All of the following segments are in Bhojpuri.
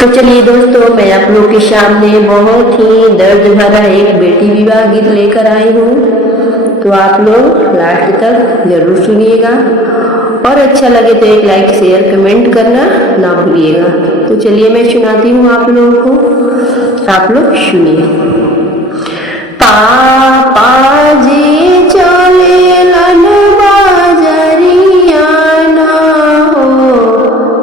तो चलिए दोस्तों, मैं आप लोग के सामने बहुत ही दर्द भरा एक बेटी विवाह गीत लेकर आई हूँ। तो आप लोग लास्ट तक जरूर सुनिएगा और अच्छा लगे तो एक लाइक शेयर कमेंट करना ना भूलिएगा। तो चलिए मैं सुनाती हूँ आप लोगों को, आप लोग सुनिए। पापा जी चलेलन बाजरिया ना हो,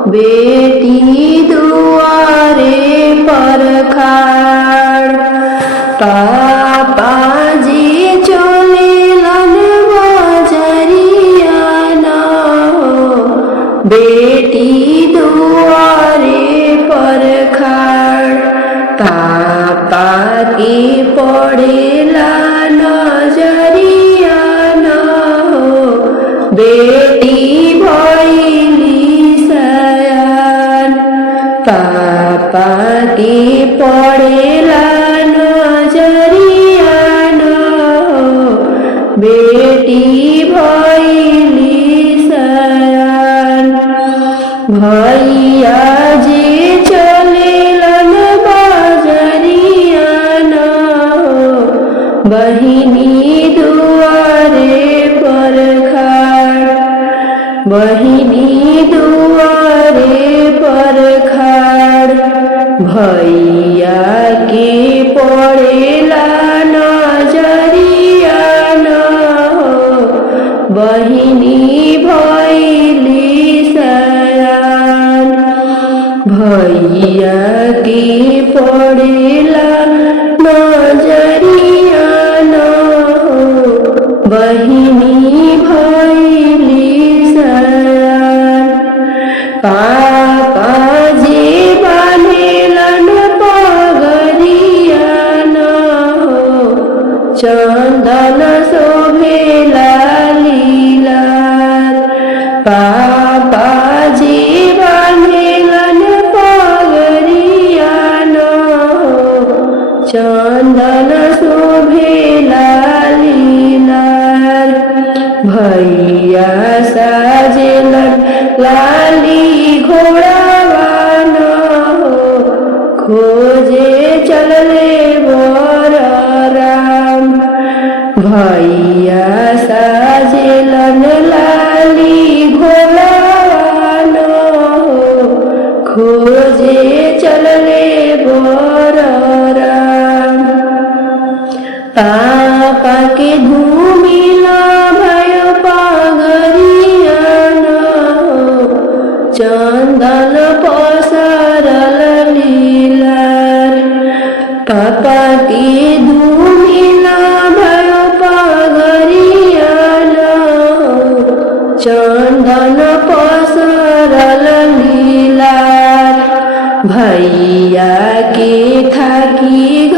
बेटी दुआरे पर खाड़। पापा जी चलेलन बाजरिया ना हो, बेटी दुआरे पर खाड़। पापा की पड़ेला नजरिया ना हो, बेटी भइली सयान। पापा की पड़ेला नजरिया ना हो, बेटी भइली सयान। भैया जी चलेलन बाजरिया ना हो, बहिनी दुआरे पर खाड़। बहिनी दुआरे पर खाड़। भैया के पड़ेला नजरिया ना हो, बहिनी भइली सयान। भैया की पड़ेला नजरिया ना हो, बहिनी भइली सयान। पापा जी बान्हेलन पगरिया ना हो, चंदन शोभेला लीलार। पापा जी बान्हेलन पगरिया ना हो, चंदन शोभेला लीलार। भैया साजेलन लाली घोड़ावा ना हो, खोजे चलले बर राम। भैया साजेलन लाली घोड़ावा ना हो, खोजे चलले बर राम। पापा के घूमिला भयो पगरिया ना हो, चंदन पसरल लीलार। पापा के घूमिला भयो पगरिया ना हो, चंदन पसरल लीलार। भैया के थाकी